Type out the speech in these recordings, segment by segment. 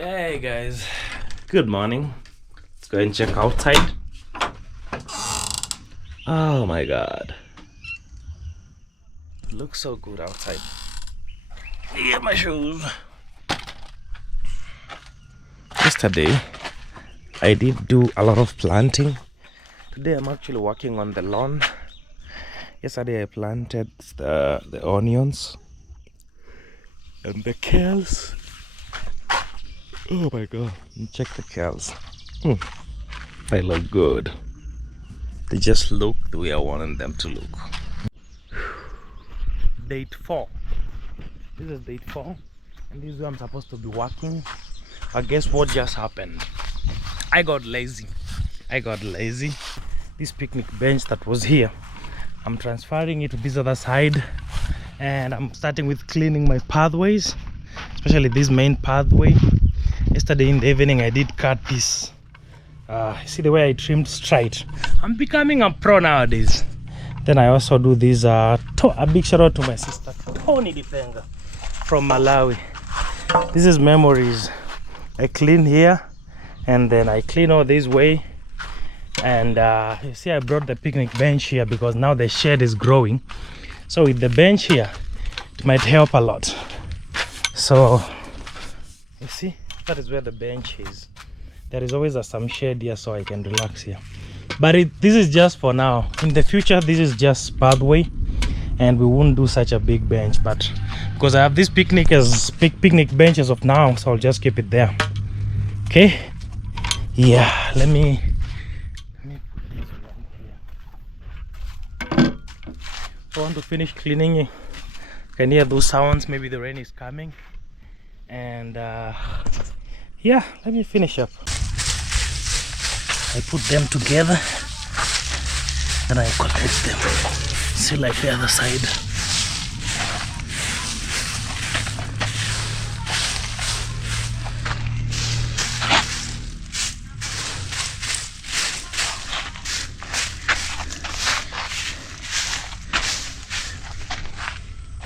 Hey guys, good morning. Let's go and check outside. Oh my god, it looks so good outside. Yeah, my shoes. Yesterday I did do a lot of planting. Today I'm actually working on the lawn. Yesterday I planted the onions and the kales. Oh my god, check the kales. They look good. They just look the way I wanted them to look. Date 4. This is date 4, and this is where I'm supposed to be working. But guess what just happened? I got lazy. This picnic bench that was here, I'm transferring it to this other side, and I'm starting with cleaning my pathways, especially this main pathway. Yesterday in the evening I did cut this. See the way I trimmed straight. I'm becoming a pro nowadays. Then I also do this. A big shout out to my sister Tony Dipenga from Malawi. This is memories. I clean here and then I clean all this way. And you see, I brought the picnic bench here because now the shed is growing. So with the bench here, it might help a lot. So you see, that is where the bench is. There is always some shade here so I can relax here. But this is just for now. In the future, this is just pathway, and we won't do such a big bench. But because I have this picnic bench as of now, so I'll just keep it there. Okay? Yeah. Let me put this one here. I want to finish cleaning. You can hear those sounds. Maybe the rain is coming. And yeah, let me finish up. I put them together, then I collect them. See, like the other side.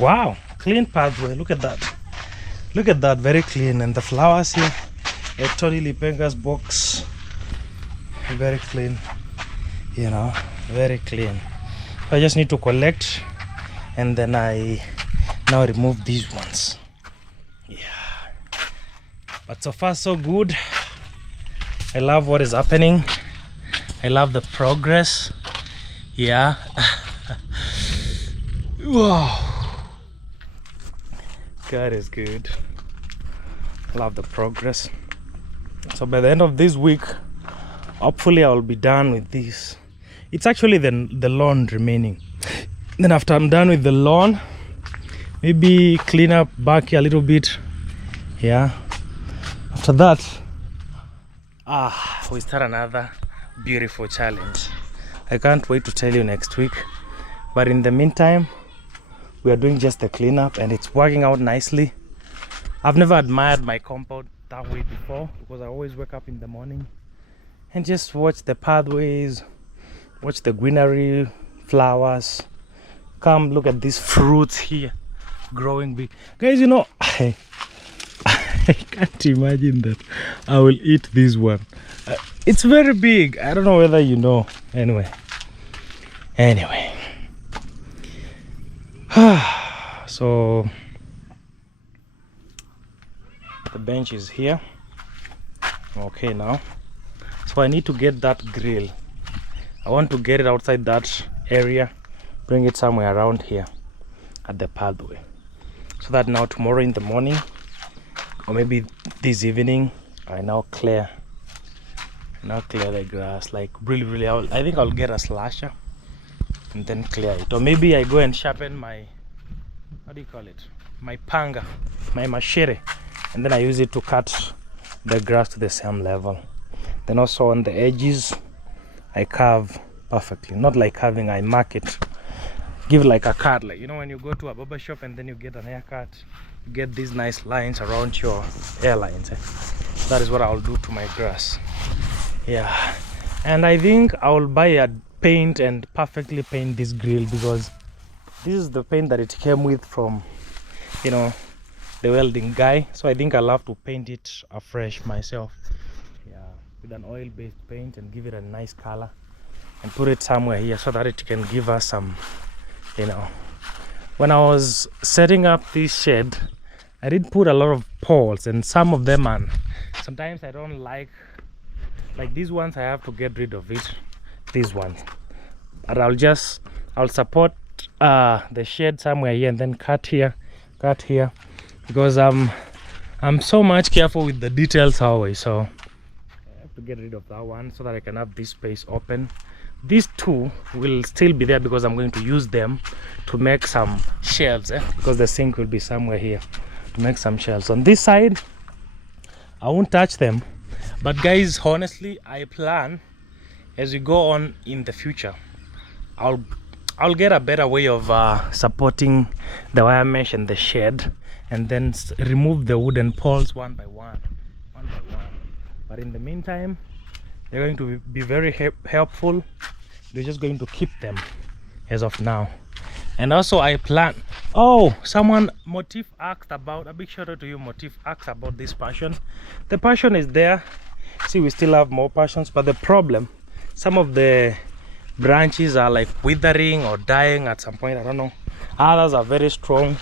Wow, clean pathway. Look at that. Look at that, very clean. And the flowers here at Tony Lipenga's box, very clean, you know, very clean. I just need to collect, and then I now remove these ones. Yeah, but so far so good. I love what is happening. I love the progress. Yeah. Wow, God is good. Love the progress. So by the end of this week, hopefully I will be done with this. It's actually the lawn remaining. Then after I'm done with the lawn, maybe clean up back here a little bit. Yeah. After that, we start another beautiful challenge. I can't wait to tell you next week. But in the meantime, we are doing just the cleanup, and it's working out nicely. I've never admired my compound that way before, because I always wake up in the morning and just watch the pathways, watch the greenery, flowers. Come look at these fruits here growing big. Guys, you know, I can't imagine that I will eat this one. It's very big. I don't know whether you know. Anyway. So the bench is here. Okay, now so I need to get that grill. I want to get it outside that area, bring it somewhere around here at the pathway, so that now tomorrow in the morning, or maybe this evening, I now clear the grass. Like really I think I'll get a slasher and then clear it. Or maybe I go and sharpen my, what do you call it, my panga, my machete, and then I use it to cut the grass to the same level. Then also on the edges I carve perfectly. Not like carving, I mark it, give like a cut. Like, you know, when you go to a barber shop and then you get an haircut, you get these nice lines around your hairlines. That is what I'll do to my grass. Yeah. And I think I will buy a paint and perfectly paint this grill, because this is the paint that it came with from, you know, the welding guy, so I think I'll have to paint it afresh myself, yeah, with an oil-based paint and give it a nice color and put it somewhere here so that it can give us some, you know. When I was setting up this shed, I did put a lot of poles, and some of them are, sometimes I don't like these ones. I have to get rid of it, these ones, but I'll support the shed somewhere here and then cut here, because I'm so much careful with the details always, so I have to get rid of that one so that I can have this space open. These two will still be there because I'm going to use them to make some shelves, because the sink will be somewhere here to make some shelves. On this side I won't touch them, but guys, honestly, I plan as we go on in the future, I'll get a better way of supporting the wire mesh and the shed, and then remove the wooden poles one by one. But in the meantime, they're going to be very helpful. We're just going to keep them as of now. And also I plan, oh, someone, Motif, asked about, a big shout out to you, Motif, asked about this passion. The passion is there. See, we still have more passions, but the problem, some of the branches are like withering or dying at some point, I don't know. Others are very strong.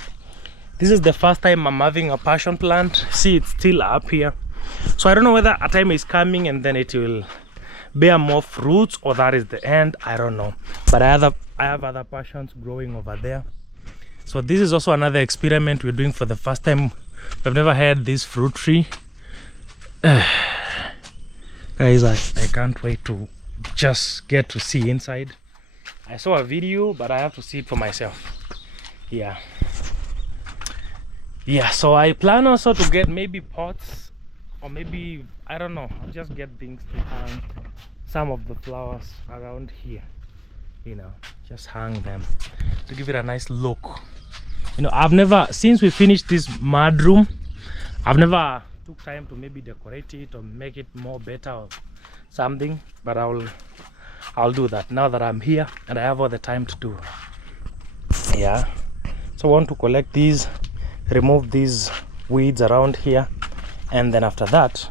This is the first time I'm having a passion plant. See, it's still up here, so I don't know whether a time is coming and then it will bear more fruits, or that is the end. I don't know, but I have other passions growing over there. So this is also another experiment we're doing for the first time. We've never had this fruit tree. Guys, I can't wait to just get to see inside. I saw a video, but I have to see it for myself. Yeah, so I plan also to get maybe pots, or maybe, I don't know, I'll just get things to hang some of the flowers around here, you know, just hang them to give it a nice look. You know, I've never, since we finished this mud room, I've never took time to maybe decorate it or make it more better or something, but I'll do that now that I'm here and I have all the time to do. Yeah, so I want to collect these, remove these weeds around here, and then after that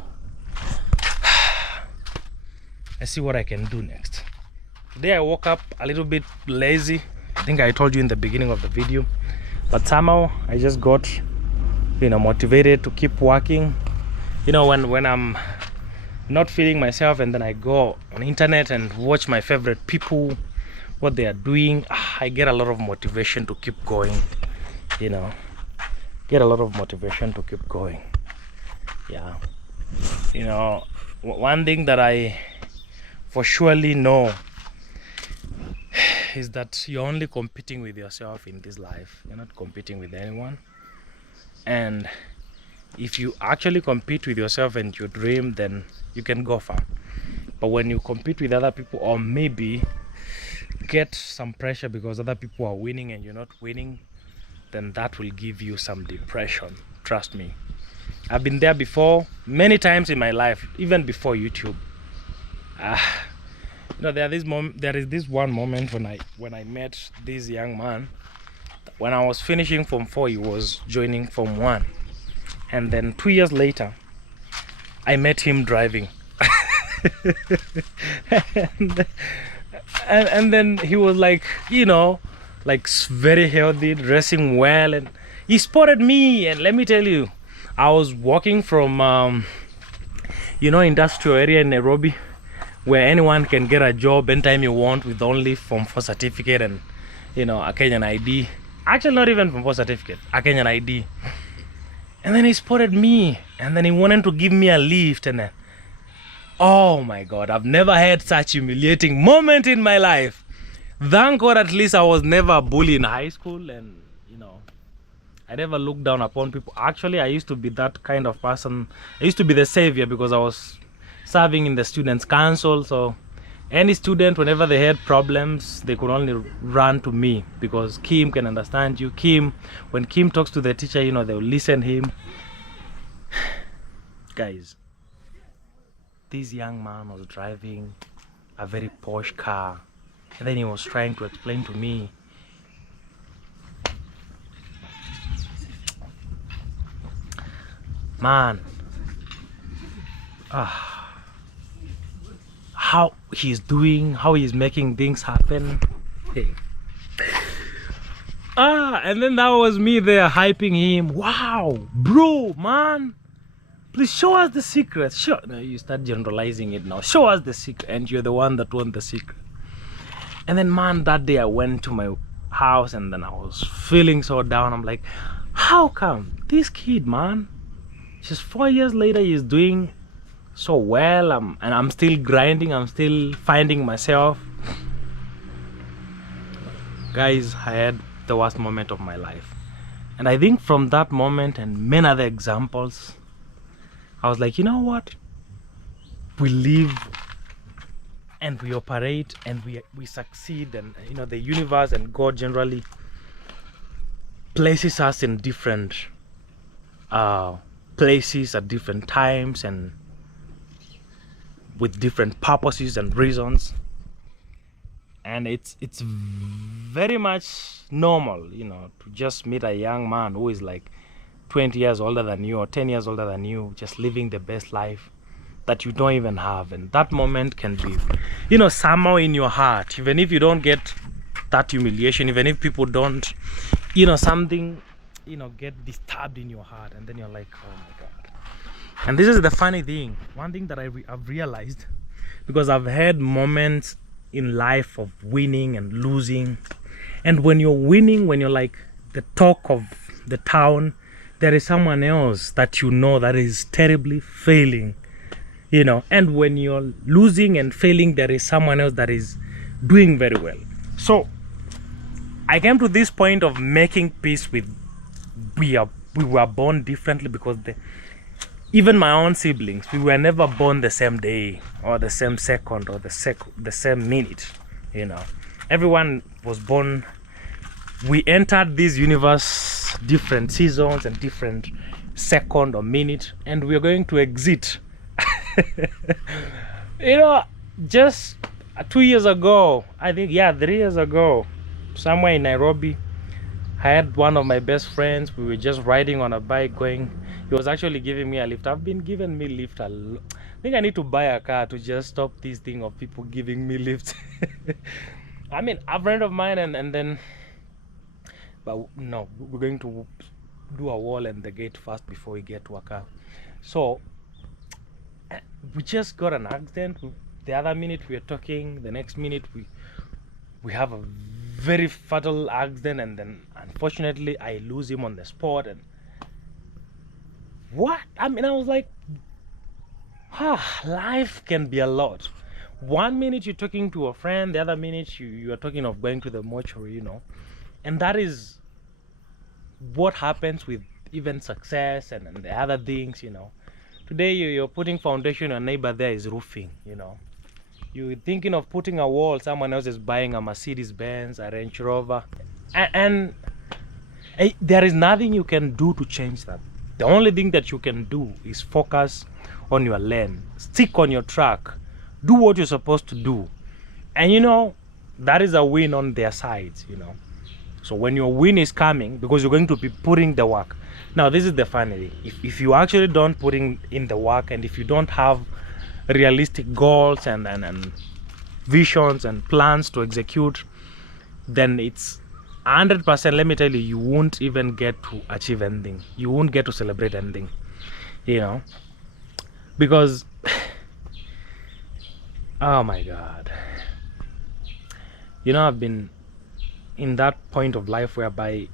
I see what I can do next. Today I woke up a little bit lazy. I think I told you in the beginning of the video, but somehow I just got, you know, motivated to keep working. You know, when I'm not feeling myself and then I go on internet and watch my favorite people, what they are doing, I get a lot of motivation to keep going, you know, get a lot of motivation to keep going. Yeah, you know, one thing that I for surely know is that you're only competing with yourself in this life. You're not competing with anyone. And if you actually compete with yourself and your dream, then you can go far. But when you compete with other people, or maybe get some pressure because other people are winning and you're not winning, then that will give you some depression. Trust me, I've been there before many times in my life, even before YouTube. You know, there is this one moment when I met this young man. When I was finishing Form 4, he was joining Form 1, and then 2 years later I met him driving. and then he was like, you know, like very healthy, dressing well, and he spotted me. And let me tell you, I was walking from you know, industrial area in Nairobi, where anyone can get a job anytime you want with only Form 4 certificate and, you know, a Kenyan ID. Actually, not even Form 4 certificate, a Kenyan ID. And then he spotted me, and then he wanted to give me a lift, and then, oh my God, I've never had such humiliating moment in my life. Thank God at least I was never a bully in high school, and, you know, I never looked down upon people. Actually, I used to be that kind of person. I used to be the savior because I was serving in the students' council. So any student, whenever they had problems, they could only run to me because Kim can understand you. Kim, when Kim talks to the teacher, you know, they will listen him. Guys, this young man was driving a very posh car, and then he was trying to explain to me man, how he's making things happen. Hey. And then that was me there hyping him. Wow, bro, man, please show us the secret. Sure. No, you start generalizing it now. Show us the secret, and you're the one that wants the secret. And then, man, that day I went to my house, and then I was feeling so down. I'm like, how come this kid, man, just 4 years later, he's doing so well, and I'm still grinding, I'm still finding myself. Guys, I had the worst moment of my life, and I think from that moment and many other examples, I was like, you know what, we live and we operate and we succeed, and you know, the universe and God generally places us in different places at different times and with different purposes and reasons, and it's very much normal, you know, to just meet a young man who is like 20 years older than you or 10 years older than you, just living the best life that you don't even have. And that moment can be, you know, somehow in your heart, even if you don't get that humiliation, even if people don't, you know, something, you know, get disturbed in your heart, and then you're like, oh my God. And this is the funny thing, one thing that I've realized, because I've had moments in life of winning and losing, and when you're winning, when you're like the talk of the town, there is someone else that you know that is terribly failing, you know, and when you're losing and failing, there is someone else that is doing very well. So I came to this point of making peace with we were born differently, because even my own siblings, we were never born the same day or the same second or the same minute, you know. Everyone was born, we entered this universe different seasons and different second or minute, and we're going to exit. You know, just 2 years ago, I think, yeah, 3 years ago, somewhere in Nairobi, I had one of my best friends. We were just riding on a bike going. He was actually giving me a lift. I've been giving me lift a lot. I think I need to buy a car to just stop this thing of people giving me lifts. I mean, a friend of mine, and then, but no, we're going to do a wall and the gate first before we get to a car. So we just got an accident. The other minute we are talking, the next minute we have a very fatal accident, and then unfortunately I lose him on the spot. And what, I mean, I was like, life can be a lot. 1 minute you're talking to a friend, the other minute you are talking of going to the mortuary, you know. And that is what happens with even success and the other things, you know. Today you're putting foundation, your neighbor there is roofing, you know. You're thinking of putting a wall, someone else is buying a Mercedes Benz, a Range Rover, and there is nothing you can do to change that. The only thing that you can do is focus on your lane, stick on your track, do what you're supposed to do, and you know, that is a win on their sides, you know. So when your win is coming, because you're going to be putting the work. Now this is the funny thing, if you actually don't put in the work, and if you don't have realistic goals and visions and plans to execute, then it's 100%, let me tell you, you won't even get to achieve anything. You won't get to celebrate anything, you know, because oh my God, you know, I've been in that point of life whereby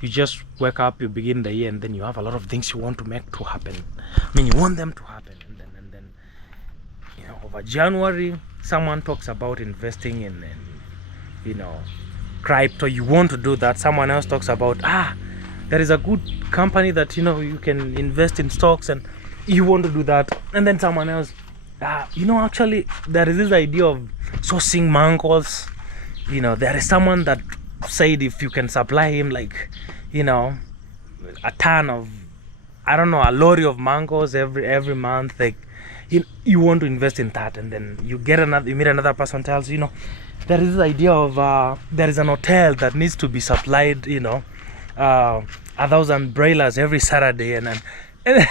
you just wake up, you begin the year, and then you have a lot of things you want to make to happen. I mean, you want them to happen, and then you know, over January someone talks about investing in you know, crypto. You want to do that. Someone else talks about there is a good company that, you know, you can invest in stocks, and you want to do that. And then someone else, you know, actually there is this idea of sourcing mangoes. You know, there is someone that said if you can supply him, like, you know, a ton of, I don't know, a lorry of mangoes every month, like, you want to invest in that. And then you meet another person, tells you know, there is this idea of there is an hotel that needs to be supplied, you know, 1,000 umbrellas every Saturday, and then and,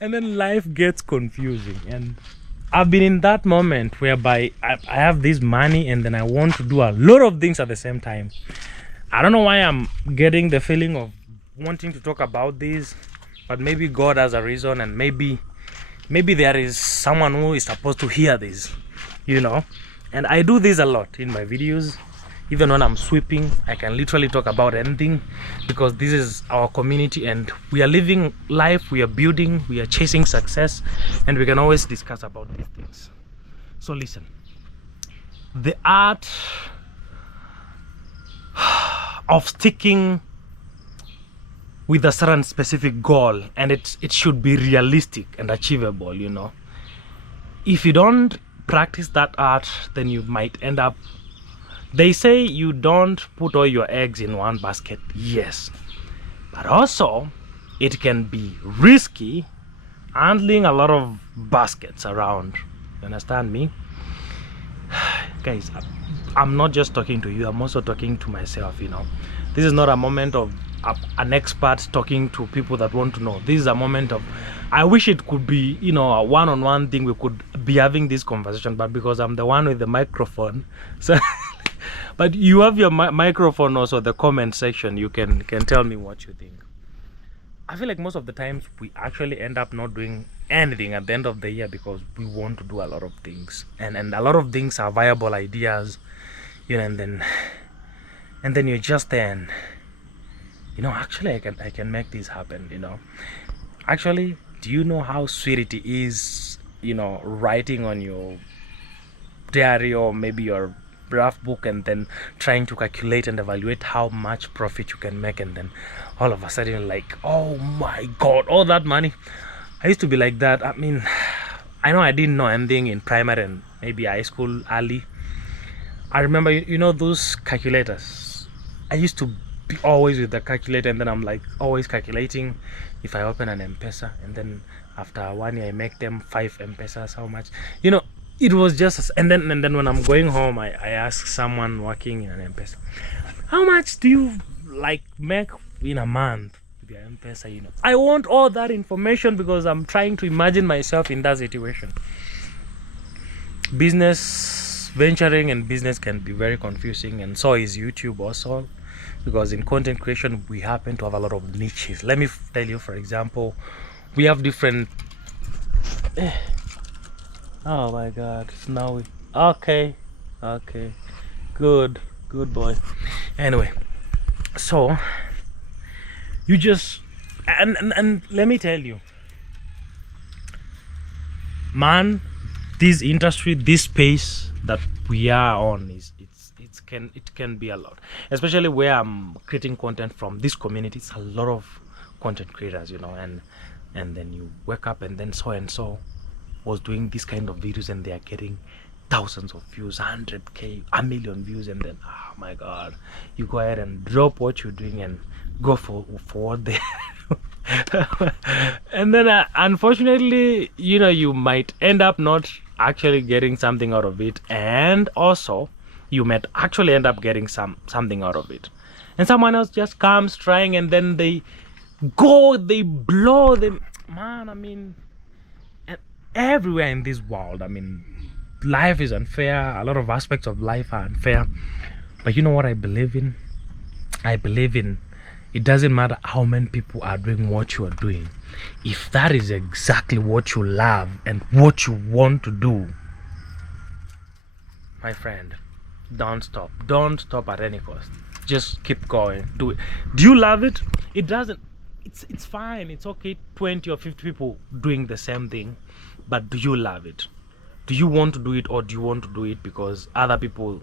and then life gets confusing. And I've been in that moment whereby I have this money and then I want to do a lot of things at the same time. I don't know why I'm getting the feeling of wanting to talk about this, but maybe God has a reason, and maybe there is someone who is supposed to hear this, And I do this a lot in my videos. Even when I'm sweeping, I can literally talk about anything, because this is our community and we are living life, we are building, we are chasing success, and we can always discuss about these things. So listen, the art of sticking with a certain specific goal, and it should be realistic and achievable. If you don't practice that art, then you might end up, they say you don't put all your eggs in one basket. Yes, but also it can be risky handling a lot of baskets around. You understand me? Guys, I'm not just talking to you, I'm also talking to myself. This is not a moment of an expert talking to people that want to know. This is a moment of, I wish it could be a one-on-one thing, we could be having this conversation, but because I'm the one with the microphone, so but you have your microphone also, the comment section, you can tell me what you think. I feel like most of the times we actually end up not doing anything at the end of the year because we want to do a lot of things, and a lot of things are viable ideas, and then you're just there and actually I can make this happen. Actually, do you know how sweet it is, writing on your diary or maybe your draft book and then trying to calculate and evaluate how much profit you can make, and then all of a sudden you're like, oh my god, all that money. I used to be like that. I mean, I know I didn't know anything in primary and maybe high school early. I remember, those calculators, I used to be always with the calculator, and then I'm like always calculating if I open an M-Pesa, and then after 1 year I make them 5 M-Pesas, how much, it was just, and then when I'm going home, I ask someone working in an M-Pesa, how much do you make in a month with your M-Pesa? I want all that information because I'm trying to imagine myself in that situation. Venturing and business can be very confusing, and so is YouTube also, because in content creation we happen to have a lot of niches. Let me tell you, for example, we have different oh my god, it's snowy. Okay, good boy. Anyway, so you just and let me tell you, man, this industry, this space that we are on it can be a lot, especially where I'm creating content from this community. It's a lot of content creators, and then you wake up and then so was doing this kind of videos and they are getting thousands of views, 100k, 1 million views, and then oh my god, you go ahead and drop what you're doing and go for what they and then unfortunately, you might end up not actually getting something out of it, and also you might actually end up getting something out of it, and someone else just comes trying and then they blow them, man. I mean, everywhere in this world, I mean, life is unfair. A lot of aspects of life are unfair, but you know what I believe in? I believe in, it doesn't matter how many people are doing what you are doing. If that is exactly what you love and what you want to do, my friend, don't stop at any cost. Just keep going, do it. Do you love it? It's fine, it's okay, 20 or 50 people doing the same thing, but do you love it? Do you want to do it, or do you want to do it because other people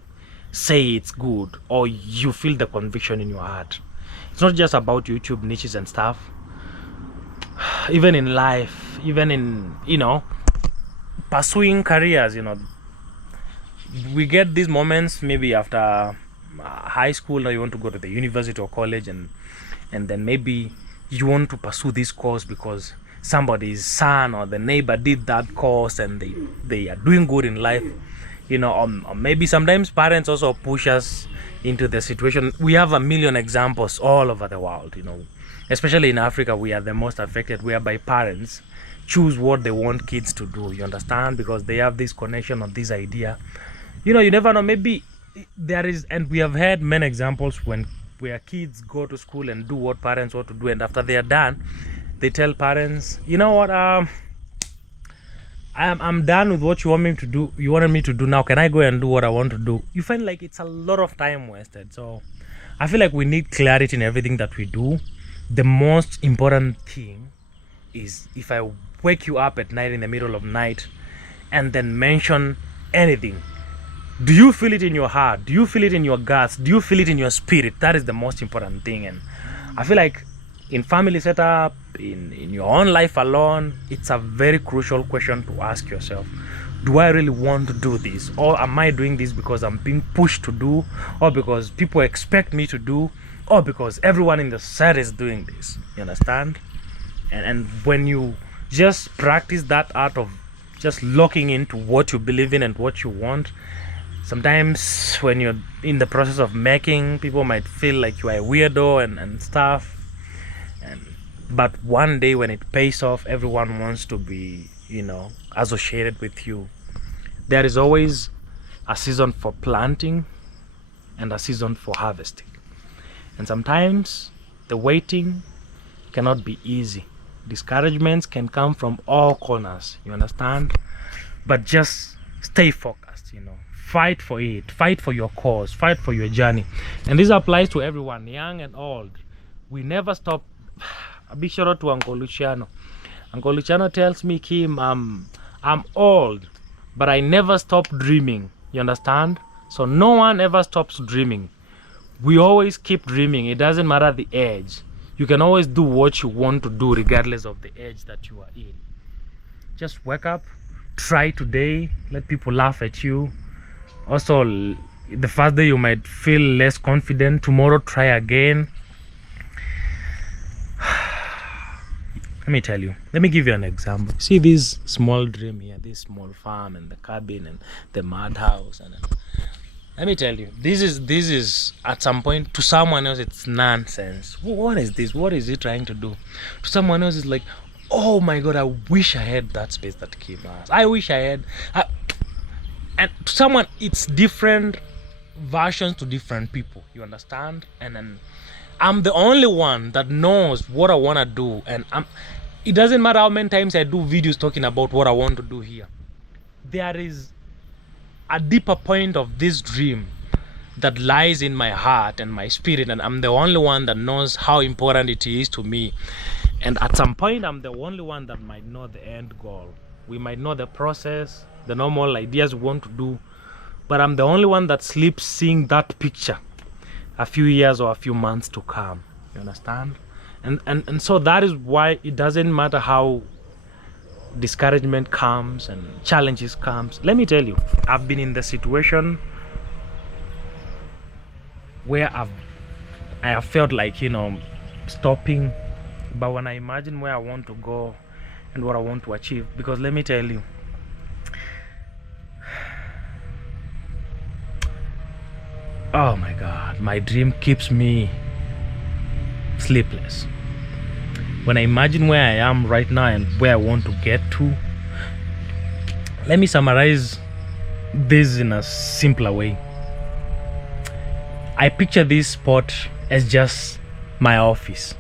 say it's good, or you feel the conviction in your heart? It's not just about YouTube niches and stuff. Even in life, even in pursuing careers, we get these moments maybe after high school, or you want to go to the university or college, and then maybe you want to pursue this course because somebody's son or the neighbor did that course and they are doing good in life, or maybe sometimes parents also push us into the situation. We have a million examples all over the world, especially in Africa, we are the most affected, whereby parents choose what they want kids to do. You understand? Because they have this connection or this idea. You know, you never know. Maybe there is, and we have had many examples where kids go to school and do what parents want to do, and after they are done, they tell parents, you know what, I'm done with what you want me to do. You wanted me to do now. Can I go and do what I want to do? You find like it's a lot of time wasted. So I feel like we need clarity in everything that we do. The most important thing is if I wake you up at night in the middle of night and then mention anything, do you feel it in your heart? Do you feel it in your guts? Do you feel it in your spirit? That is the most important thing. And I feel like in family setup, in your own life alone, it's a very crucial question to ask yourself. Do I really want to do this? Or am I doing this because I'm being pushed to do? Or because people expect me to do? Or because everyone in the set is doing this? You understand? And when you just practice that art of just locking into what you believe in and what you want, sometimes when you're in the process of making, people might feel like you are a weirdo and stuff. But one day when it pays off, everyone wants to be, you know, associated with you. There is always a season for planting and a season for harvesting. And sometimes the waiting cannot be easy. Discouragements can come from all corners, you understand? But just stay focused, you know. Fight for it. Fight for your cause. Fight for your journey. And this applies to everyone, young and old. We never stop. A big shout out to Uncle Luciano. Uncle Luciano tells me, Kim, I'm old, but I never stop dreaming. You understand? So no one ever stops dreaming. We always keep dreaming. It doesn't matter the age. You can always do what you want to do regardless of the age that you are in. Just wake up, try today, let people laugh at you. Also, the first day you might feel less confident. Tomorrow, try again. Let me tell you, let me give you an example. See this small dream here, this small farm and the cabin and the madhouse, and let me tell you, this is at some point, to someone else it's nonsense. What is this? What is he trying to do? To someone else it's like, oh my god, I wish I had that space that Kim has. I wish I had. And to someone it's different versions to different people, you understand? And then I'm the only one that knows what I want to do, and it doesn't matter how many times I do videos talking about what I want to do here. There is a deeper point of this dream that lies in my heart and my spirit, and I'm the only one that knows how important it is to me. And at some point, I'm the only one that might know the end goal. We might know the process, the normal ideas we want to do, but I'm the only one that sleeps seeing that picture a few years or a few months to come. You understand? And so that is why it doesn't matter how discouragement comes and challenges comes. Let me tell you, I've been in the situation where I have felt like, you know, stopping, but when I imagine where I want to go and what I want to achieve, because let me tell you, oh my god, my dream keeps me sleepless. When I imagine where I am right now and where I want to get to, let me summarize this in a simpler way. I picture this spot as just my office.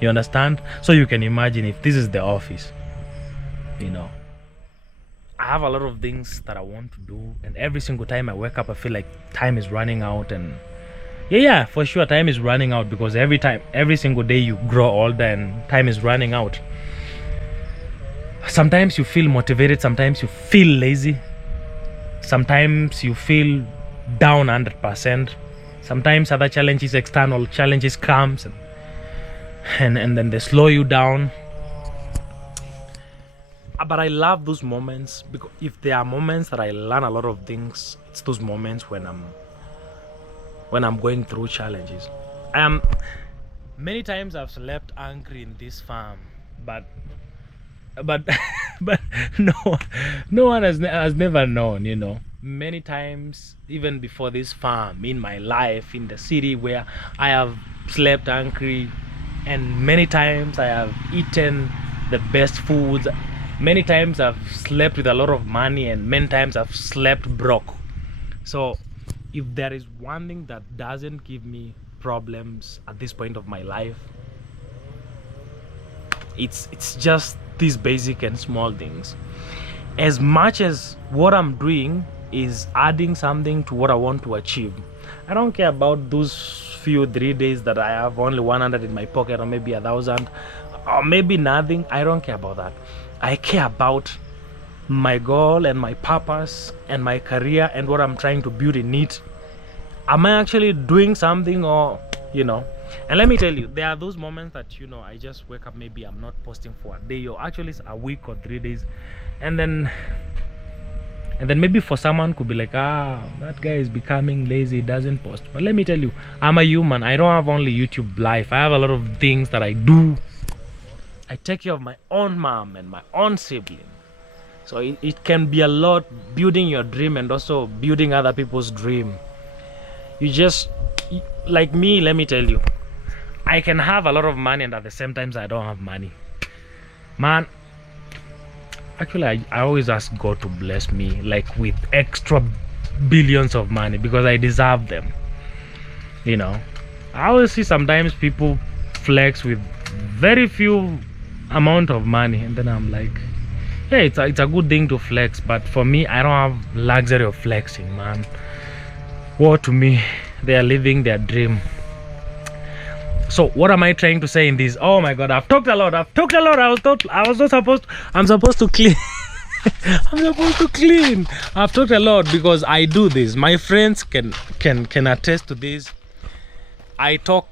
You understand? So you can imagine if this is the office, you know, I have a lot of things that I want to do, and every single time I wake up I feel like time is running out. And yeah, for sure time is running out, because every single day you grow older and time is running out. Sometimes you feel motivated, sometimes you feel lazy, sometimes you feel down 100%, sometimes other challenges, external challenges comes and then they slow you down. But I love those moments, because if there are moments that I learn a lot of things, it's those moments when I'm going through challenges. Many times I've slept angry in this farm, but no one has never known, you know. Many times, even before this farm, in my life in the city, where I have slept angry and many times I have eaten the best foods. Many times I've slept with a lot of money, and many times I've slept broke. So if there is one thing that doesn't give me problems at this point of my life, it's just these basic and small things. As much as what I'm doing is adding something to what I want to achieve, I don't care about those few 3 days that I have only 100 in my pocket, or maybe 1,000, or maybe nothing. I don't care about that. I care about my goal and my purpose and my career and what I'm trying to build in it. Am I actually doing something, or and let me tell you, there are those moments that I just wake up, maybe I'm not posting for a day, or actually it's a week or 3 days, and then maybe for someone could be like, that guy is becoming lazy, doesn't post. But let me tell you, I'm a human. I don't have only YouTube life. I have a lot of things that I do. I take care of my own mom and my own sibling, so it can be a lot, building your dream and also building other people's dream. You just, like me, let me tell you, I can have a lot of money and at the same time I don't have money, man. Actually, I always ask God to bless me like with extra billions of money, because I deserve them. I always see sometimes people flex with very few amount of money, and then I'm like, yeah, it's a good thing to flex, but for me, I don't have luxury of flexing, man. Woe to me, they are living their dream. So what am I trying to say in this? Oh my God, I've talked a lot. I'm supposed to clean. I'm supposed to clean. I've talked a lot because I do this. My friends can attest to this. I talk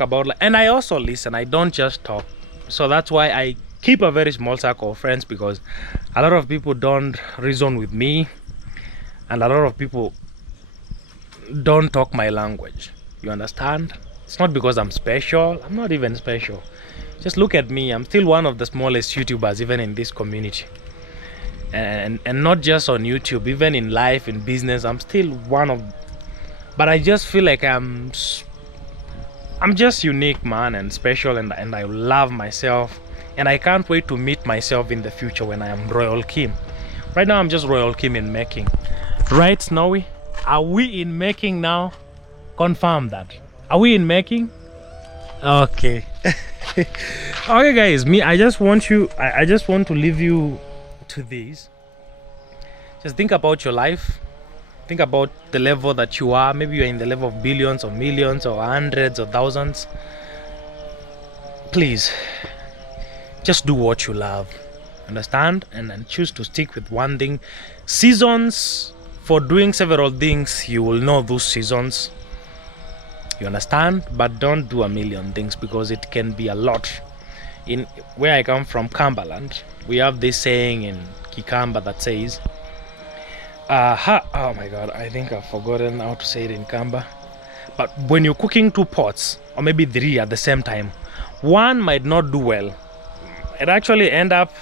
about, and I also listen. I don't just talk. So that's why I keep a very small circle of friends, because a lot of people don't reason with me, and a lot of people don't talk my language. You understand? It's not because I'm special. I'm not even special. Just look at me. I'm still one of the smallest YouTubers even in this community, and not just on YouTube, even in life, in business, I'm still one of. But I just feel like I'm just unique, man, and special, and I love myself, and I can't wait to meet myself in the future when I am Royal Kim. Right now I'm just Royal Kim in making. Right, Snowy? Are we in making now? Confirm that. Are we in making? Okay. Okay, guys, I just want to leave you to this. Just think about your life. Think about the level that you are. Maybe you're in the level of billions or millions or hundreds or thousands. Please, just do what you love. Understand? And choose to stick with one thing. Seasons for doing several things, you will know those seasons. You understand? But don't do a million things, because it can be a lot. In where I come from, Cumberland, we have this saying in Kikamba that says, oh my God, I think I've forgotten how to say it in Kamba. But when you're cooking 2 pots, or maybe 3 at the same time, one might not do well. It actually end up,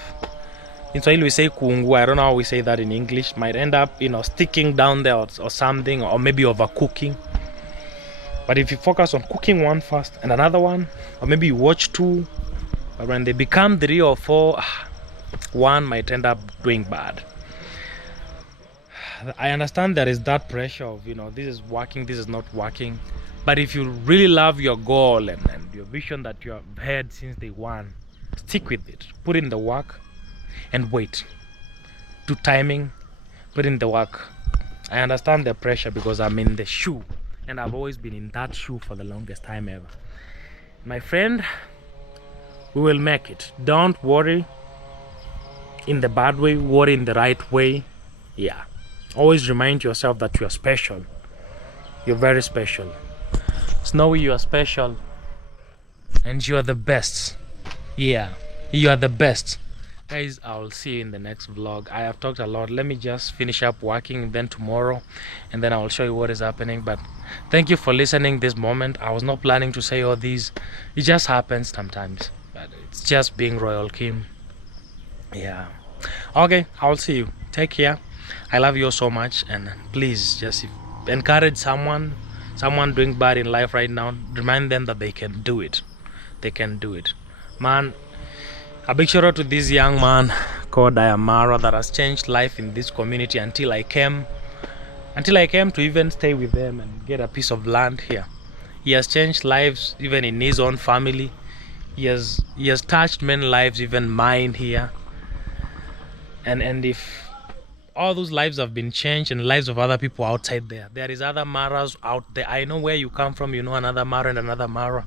in Swahili we say kungu, I don't know how we say that in English, might end up sticking down there or something, or maybe overcooking. But if you focus on cooking one first and another one, or maybe you watch 2, but when they become 3 or 4, one might end up doing bad. I understand there is that pressure of, this is working, this is not working. But if you really love your goal and your vision that you have had since day one, stick with it. Put in the work and wait. Do timing, put in the work. I understand the pressure because I'm in the shoe, and I've always been in that shoe for the longest time ever. My friend, we will make it. Don't worry in the bad way, worry in the right way. Yeah. Always remind yourself that you are special. You're very special. Snowy, you are special. And you are the best. Yeah, you are the best. Guys, I'll see you in the next vlog. I have talked a lot. Let me just finish up working, then tomorrow, and then I'll show you what is happening. But thank you for listening this moment. I was not planning to say all these. It just happens sometimes. But it's just being Royal Kim. Yeah. Okay, I'll see you. Take care. I love you so much, and please just encourage someone doing bad in life right now. Remind them that they can do it. they can do it. Man, a big shout out to this young man called Diamara that has changed life in this community until I came to even stay with them and get a piece of land here. He has changed lives even in his own family. He has touched many lives, even mine here. And if all those lives have been changed and lives of other people outside there is other Maras out there. I know where you come from, you know another Mara and another Mara.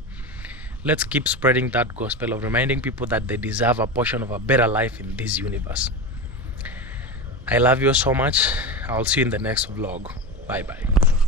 Let's keep spreading that gospel of reminding people that they deserve a portion of a better life in this universe. I love you so much. I'll see you in the next vlog. Bye bye.